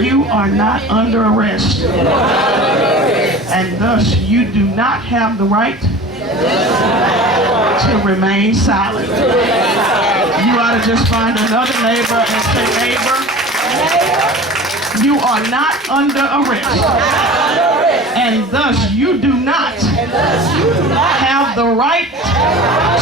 You are not under arrest. And thus you do not have the right to remain silent. You ought to just find another neighbor and say, neighbor, you are not under arrest. And thus you do not have the right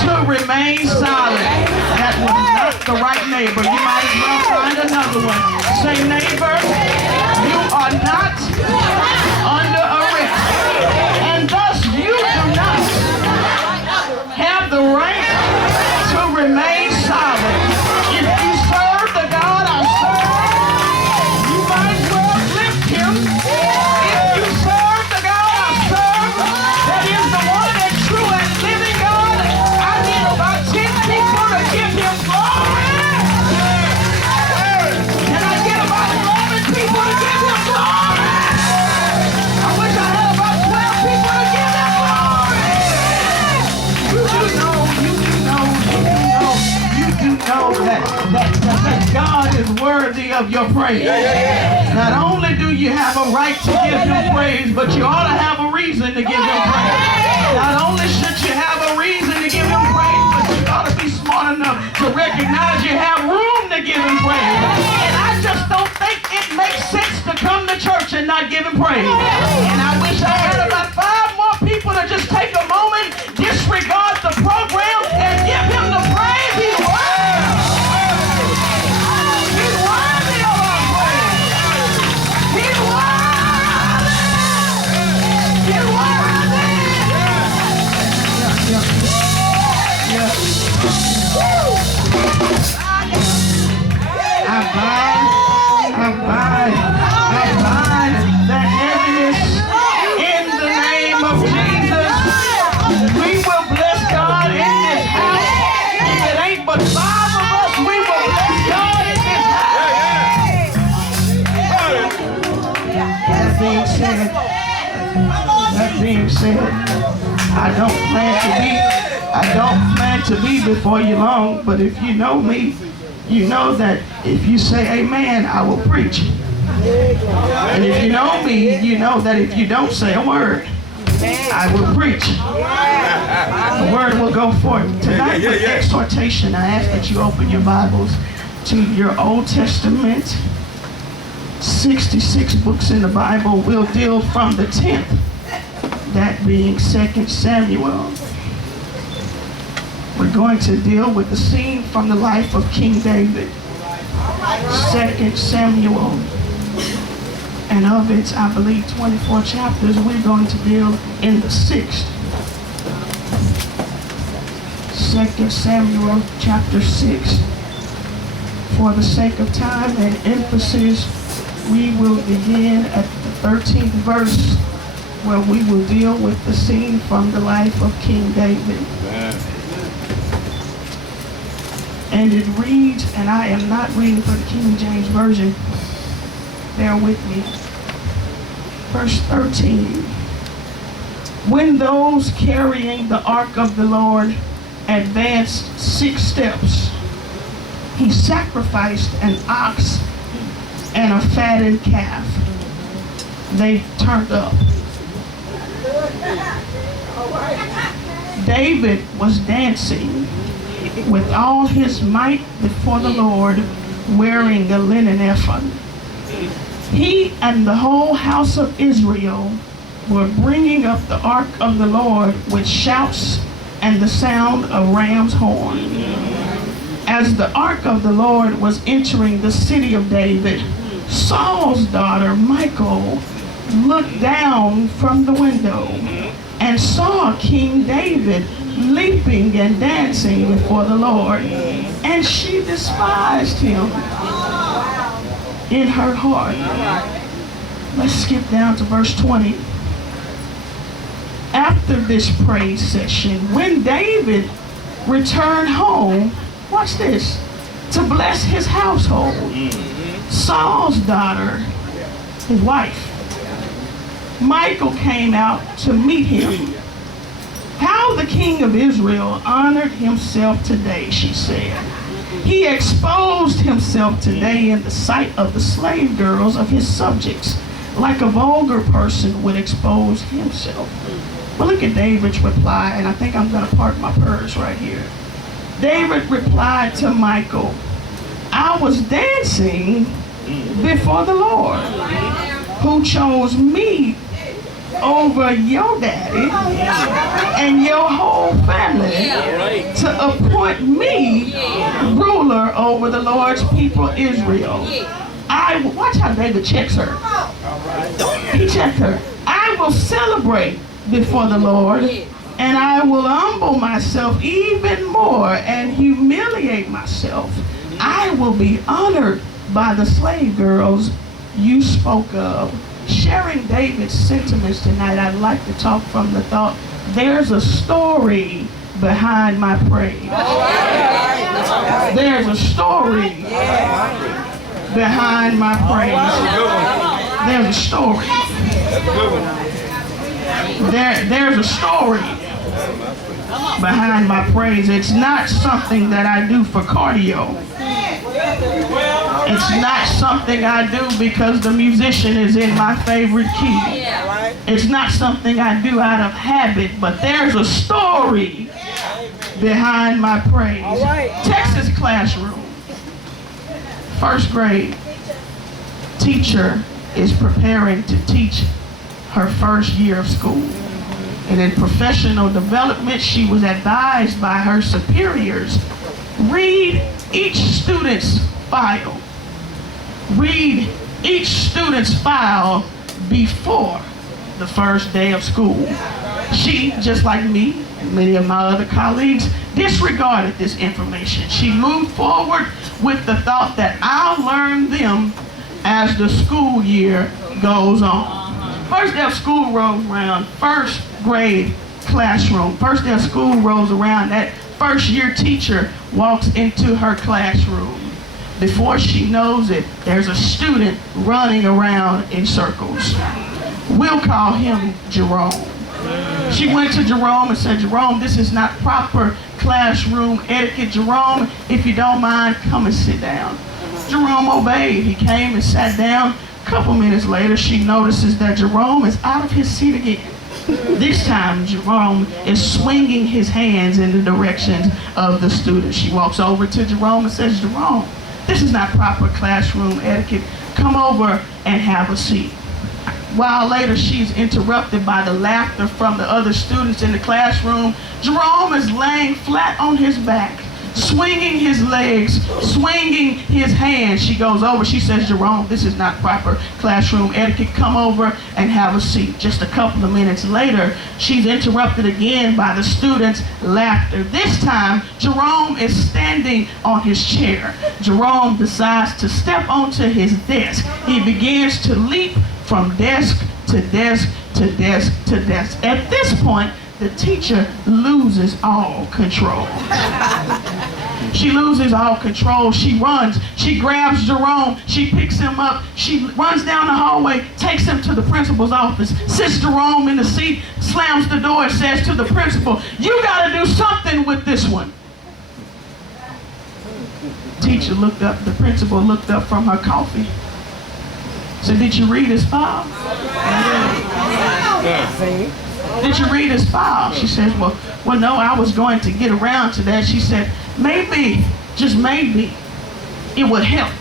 to remain silent. That was not the right neighbor. You might as well find another one. Say, neighbor, you are not under arrest. And thus you do not have the right to remain silent. If you serve the God I serve, you might as well lift him. If you serve the God I serve, that is the one and true and living God, I need about 10 people to give him glory. Can I get about 11 people to give him glory? I wish I had about 12 people to give him glory. You do know that God is worthy of your praise. Not only do you have a right to give him praise, but you ought to have a reason to give him praise. Not only should you have a reason to give him praise, but you ought to be smart enough to recognize you have room to give him praise. And I just don't think it makes sense to come to church and not give him praise. And I wish I had about 5 more people to just take a moment, disregard the program, and give him the praise he's worthy. He's worthy of our praise. He's worthy. He's worthy. I bind that heaviness in the name of Jesus. We will bless God in this house. If it ain't but 5 of us, we will bless God in this house. That being said, I don't plan to be before you long, but if you know me, you know that if you say amen, I will preach. And if you know me, you know that if you don't say a word, I will preach. The word will go forth. Tonight with exhortation, I ask that you open your Bibles to your Old Testament. 66 books in the Bible. We'll deal from the 10th, that being 2 Samuel. We're going to deal with the scene from the life of King David. 2 Samuel. And of its, I believe, 24 chapters, we're going to deal in the 6th. 2 Samuel chapter 6. For the sake of time and emphasis, we will begin at the 13th verse, where we will deal with the scene from the life of King David. Amen. And it reads, and I am not reading for the King James Version, bear with me. Verse 13. When those carrying the ark of the Lord advanced 6 steps, he sacrificed an ox and a fattened calf. They turned up. David was dancing with all his might before the Lord, wearing a linen ephod. He and the whole house of Israel were bringing up the ark of the Lord with shouts and the sound of ram's horn. As the ark of the Lord was entering the city of David, Saul's daughter Michal looked down from the window and saw King David leaping and dancing before the Lord, and she despised him in her heart. Let's skip down to verse 20. After this praise session, when David returned home, watch this, to bless his household, Saul's daughter, his wife, Michal, came out to meet him. How the king of Israel honored himself today, she said. He exposed himself today in the sight of the slave girls of his subjects, like a vulgar person would expose himself. But look at David's reply, and I think I'm going to park my purse right here. David replied to Michal, I was dancing before the Lord, who chose me over your daddy and your whole family to appoint me ruler over the Lord's people Israel. Watch how David checks her. He checked her. I will celebrate before the Lord, and I will humble myself even more and humiliate myself. I will be honored by the slave girls you spoke of. Sharing David's sentiments tonight, I'd like to talk from the thought, there's a story behind my praise. There's a story behind my praise. There's a story. There's a story behind my praise. It's not something that I do for cardio. It's not something I do because the musician is in my favorite key. It's not something I do out of habit, but there's a story behind my praise. Texas classroom. First grade. Teacher is preparing to teach her first year of school. And in professional development, she was advised by her superiors, read each student's file. Read each student's file before the first day of school. She, just like me and many of my other colleagues, disregarded this information. She moved forward with the thought that I'll learn them as the school year goes on. First day of school rolls around, first grade classroom. First day of school rolls around, that first year teacher walks into her classroom. Before she knows it, there's a student running around in circles. We'll call him Jerome. She went to Jerome and said, Jerome, this is not proper classroom etiquette. Jerome, if you don't mind, come and sit down. Jerome obeyed. He came and sat down. A couple minutes later, she notices that Jerome is out of his seat again. This time, Jerome is swinging his hands in the directions of the students. She walks over to Jerome and says, Jerome, this is not proper classroom etiquette. Come over and have a seat. A while later, she's interrupted by the laughter from the other students in the classroom. Jerome is laying flat on his back, swinging his legs, swinging his hands. She goes over, she says, Jerome, this is not proper classroom etiquette. Come over and have a seat. Just a couple of minutes later, she's interrupted again by the students' laughter. This time, Jerome is standing on his chair. Jerome decides to step onto his desk. He begins to leap from desk to desk to desk to desk. At this point, the teacher loses all control. She loses all control. She runs. She grabs Jerome. She picks him up. She runs down the hallway, takes him to the principal's office, sits Jerome in the seat, slams the door, and says to the principal, you got to do something with this one. Teacher looked up. The principal looked up from her coffee. Said, did you read his file? Did you read his file? She says, well, no, I was going to get around to that. She said, maybe, just maybe, it would help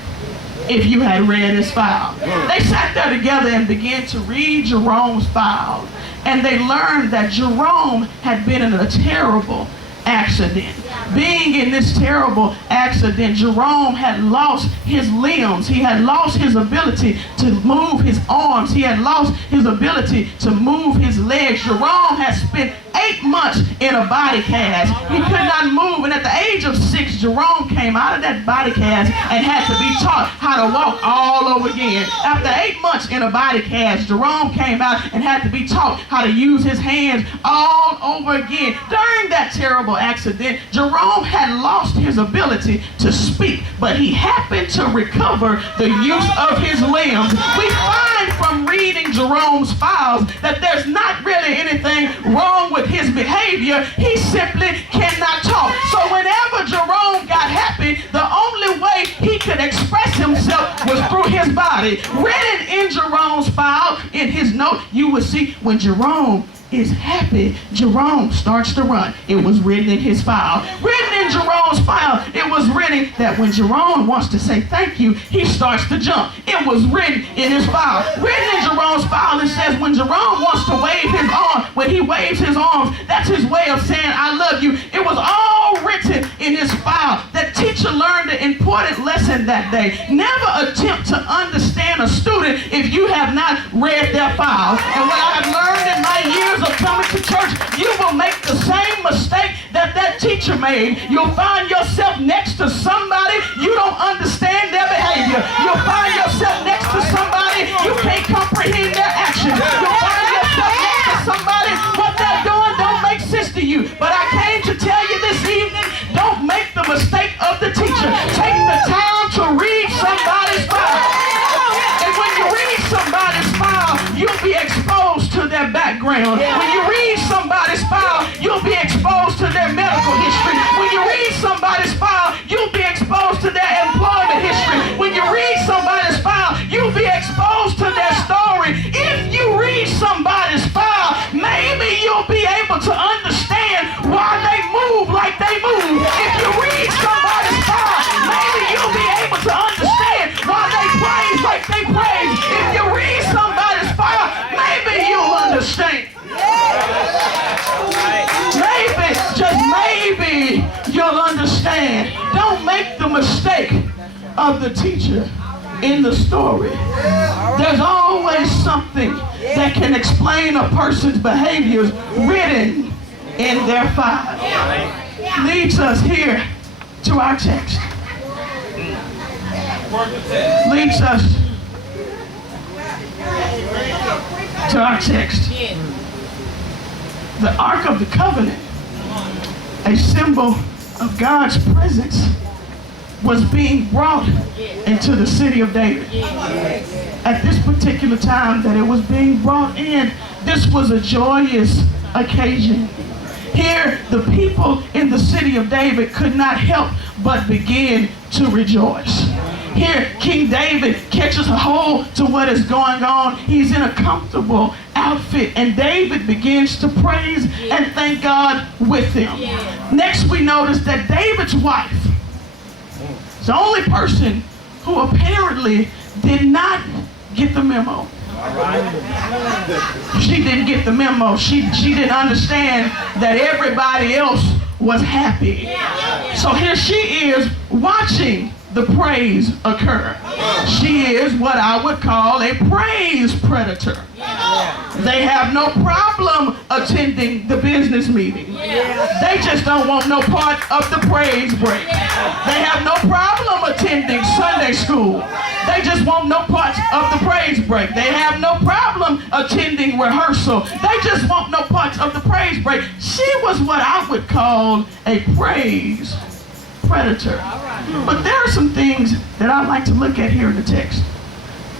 if you had read his file. They sat there together and began to read Jerome's file. And they learned that Jerome had been in a terrible accident. Being in this terrible accident, Jerome had lost his limbs. He had lost his ability to move his arms. He had lost his ability to move his legs. Jerome had spent 8 months in a body cast. He could not move, and at the age of 6, Jerome came out of that body cast and had to be taught how to walk all over again. After 8 months in a body cast, Jerome came out and had to be taught how to use his hands all over again. During that terrible accident, Jerome had lost his ability to speak, but he happened to recover the use of his limbs. We find from reading Jerome's files that there's not really anything wrong with his behavior. He simply cannot did not talk. So whenever Jerome got happy, the only way he could express himself was through his body. Written in Jerome's file, in his note, you will see when Jerome is happy, Jerome starts to run. It was written in his file. Written in Jerome's file, it was written that when Jerome wants to say thank you, he starts to jump. It was written in his file. Written in Jerome's file, it says when Jerome wants to wave his arm, when he waves his arms, that's his way of saying I love you. It was all written in his file. That teacher learned an important lesson that day. Never attempt to understand a student if you have not read their file. And what I have learned in my years of coming to church, you will make the same mistake that teacher made. You'll find yourself next to somebody, you don't understand their behavior. You'll find yourself next to somebody, you can't comprehend their actions. You'll find yourself next to somebody, what they're doing don't make sense to you. But I came to tell you this evening, don't make the mistake of the teacher. Take the time to read somebody's file. And when you read somebody's file, you'll be exposed to their background. When you read somebody's file, you'll be exposed to their medical history. When you read somebody's file, you'll be exposed to their employment history. When you read somebody's file, you'll be exposed to their story. If you read somebody's file, maybe you'll be able to understand why they move like they move. If you read somebody's file, maybe you'll be able to understand why they praise like they praise. If you read somebody's file, maybe you'll understand. Maybe, just maybe, you'll understand. Don't make the mistake of the teacher in the story. There's always something that can explain a person's behaviors written in their file. Leads us here to our text. Leads us to our text. The Ark of the Covenant, a symbol of God's presence, was being brought into the city of David. At this particular time that it was being brought in, this was a joyous occasion. Here, the people in the city of David could not help but begin to rejoice. Here, King David catches a hold to what is going on. He's in a comfortable outfit, and David begins to praise and thank God with him. Next, we notice that David's wife is the only person who apparently did not get the memo. She didn't get the memo. She didn't understand that everybody else was happy. So here she is watching the praise occur. She is what I would call a praise predator. They have no problem attending the business meeting. They just don't want no part of the praise break. They have no problem attending Sunday school. They just want no parts of the praise break. They have no problem attending rehearsal. They just want no parts of the praise break. She was what I would call a praise predator. But there are some things that I'd like to look at here in the text.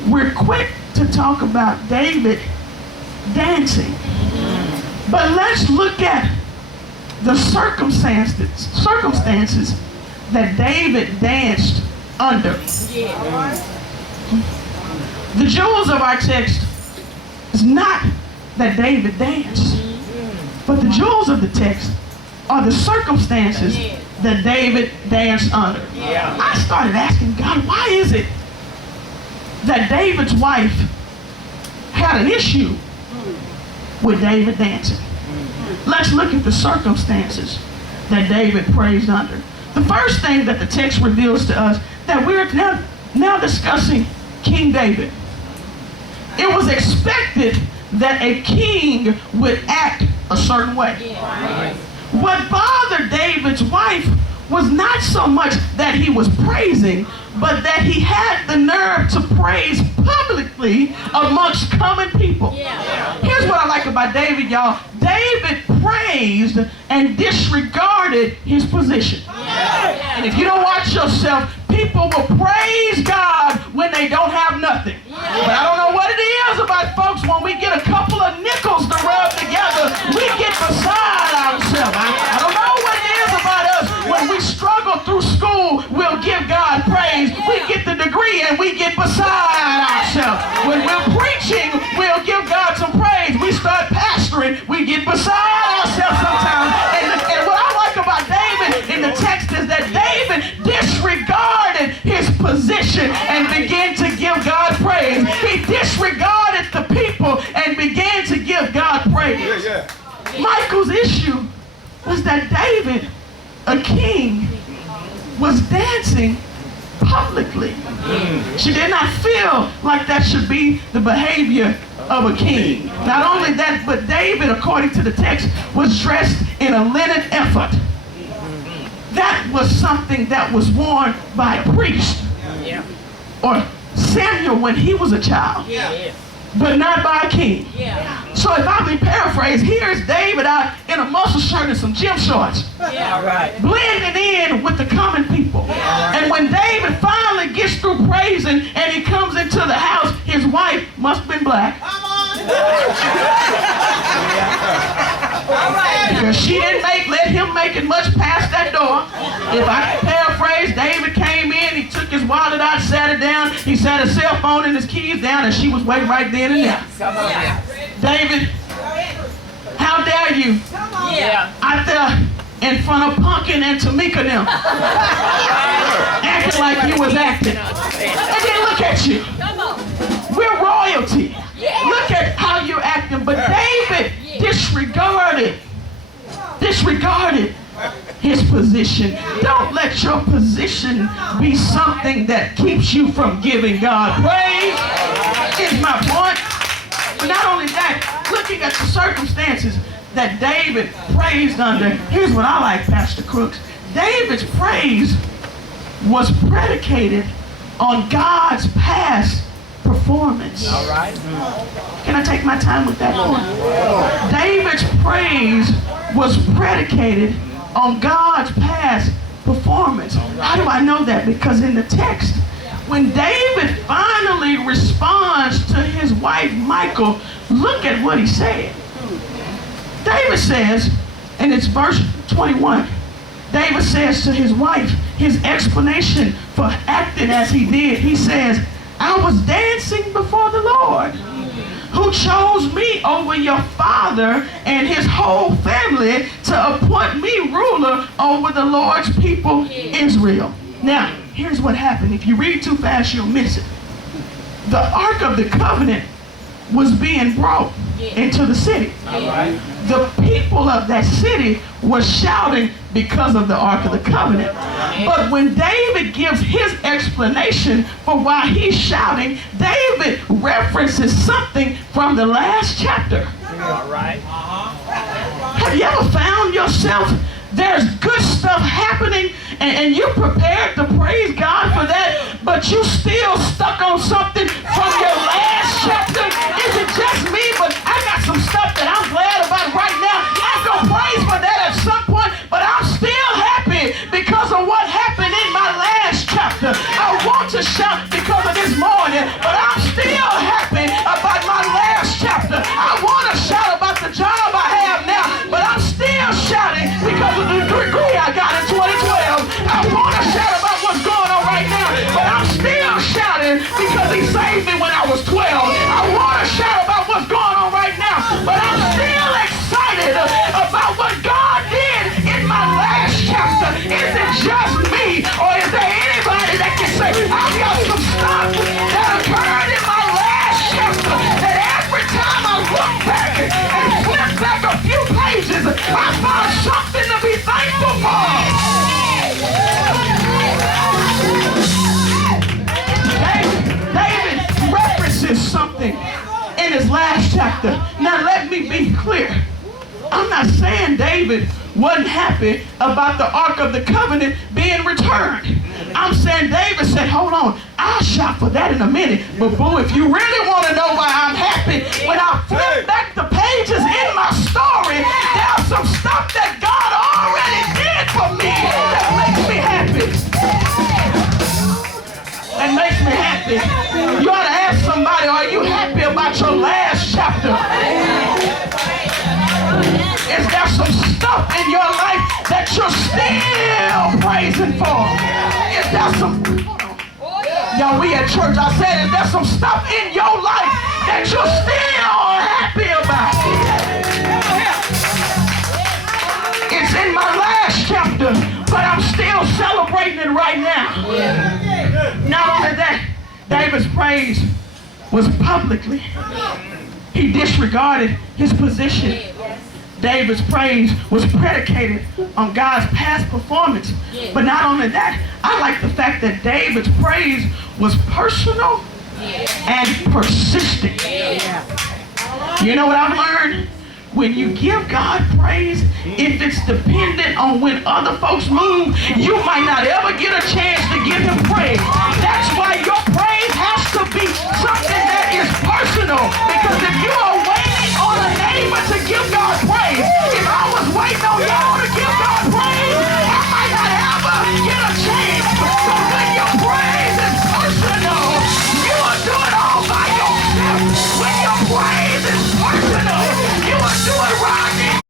We're quick to talk about David dancing. But let's look at the circumstances that David danced under. The jewels of our text is not that David danced, but the jewels of the text are the circumstances that David danced under. I started asking God, why is it that David's wife had an issue with David dancing? Let's look at the circumstances that David praised under. The first thing that the text reveals to us, that we're now discussing King David. It was expected that a king would act a certain way. What bothered David's wife was not so much that he was praising, but that he had the nerve to praise publicly amongst common people. Here's what I like about David, y'all. David praised and disregarded his position. And if you don't watch yourself, people will praise God when they don't have nothing. But I don't know what it is about folks, when we get a couple of nickels to rub together, we get beside ourselves. I don't know what it is and we get beside ourselves. When we're preaching, we'll give God some praise. We start pastoring, we get beside ourselves sometimes. And what I like about David in the text is that David disregarded his position and began to give God praise. He disregarded the people and began to give God praise. Michael's issue was that David, a king, was dancing publicly. She did not feel like that should be the behavior of a king. Not only that, but David, according to the text, was dressed in a linen ephod. That was something that was worn by a priest or Samuel when he was a child, but not by a king. So if I may paraphrase, here's David out in a muscle shirt and some gym shorts, blending in with the common people. And when David finally gets through praising and he comes into the house, his wife must have been black. Because she didn't let him make it much past that door. If I can paraphrase, David came in, he took his wallet out, sat it down, he sat his cell phone and his keys down, and she was waiting right then and there. David, how dare you out there in front of Pumpkin and Tamika now, acting like you was acting. And then look at you. We're royalty. Look at how you're acting. But David disregarded his position. Don't let your position be something that keeps you from giving God praise, is my point. But not only that, looking at the circumstances that David praised under, here's what I like, Pastor Crooks. David's praise was predicated on God's past performance. All right. Can I take my time with that one? David's praise was predicated on God's past performance. How do I know that? Because in the text, when David finally responds to his wife, Michal, look at what he said. David says, and it's verse 21, David says to his wife, his explanation for acting as he did, he says, I was dancing before the Lord, who chose me over your father and his whole family to appoint me ruler over the Lord's people, Israel. Now, here's what happened. If you read too fast, you'll miss it. The Ark of the Covenant was being brought into the city. The people of that city were shouting because of the Ark of the Covenant. But when David gives his explanation for why he's shouting, David references something from the last chapter. Have you ever found yourself, there's good stuff happening and you're prepared to praise God for that, but you still stuck on something from your last chapter? Is it just me? But I got some stuff that I'm glad about right now. I'm going to praise for that at some point, but I'm still happy because of what happened in my last chapter. I want to shout because of this morning, but I'm still happy about my last chapter. I want to shout about the job I have now, but I'm still shouting because of the degree I got in 2012. I want to shout about what's going on right now, but I'm still shouting because he saved me when I was 12. I want to shout about what's going on right now, but I'm still excited about what God did in my last chapter. Is it just me, or is there anybody that can say, I've got some stuff that occurred in my last chapter that every time I look back and flip back a few pages, I found something to be thankful for? David references something in his last chapter. Now let me be clear. I'm not saying David wasn't happy about the Ark of the Covenant being returned. I'm saying David said, hold on, I'll shout for that in a minute. But boo, if you really want to know why I'm happy, when I flip back the pages in my story, there's some stuff that God already did for me that makes me happy. That makes me happy. You ought to ask somebody, are you happy about your last chapter? Is there some stuff in your life that you're still praising for? Is there some... Y'all, we at church. I said, is there some stuff in your life that you're still happy about? It's in my last chapter, but I'm still celebrating it right now. Not only that, David's praise was publicly. He disregarded his position. David's praise was predicated on God's past performance. But not only that, I like the fact that David's praise was personal and persistent. You know what I've learned? When you give God praise, if it's dependent on when other folks move, you might not ever get a chance to give him praise. That's why your praise has to be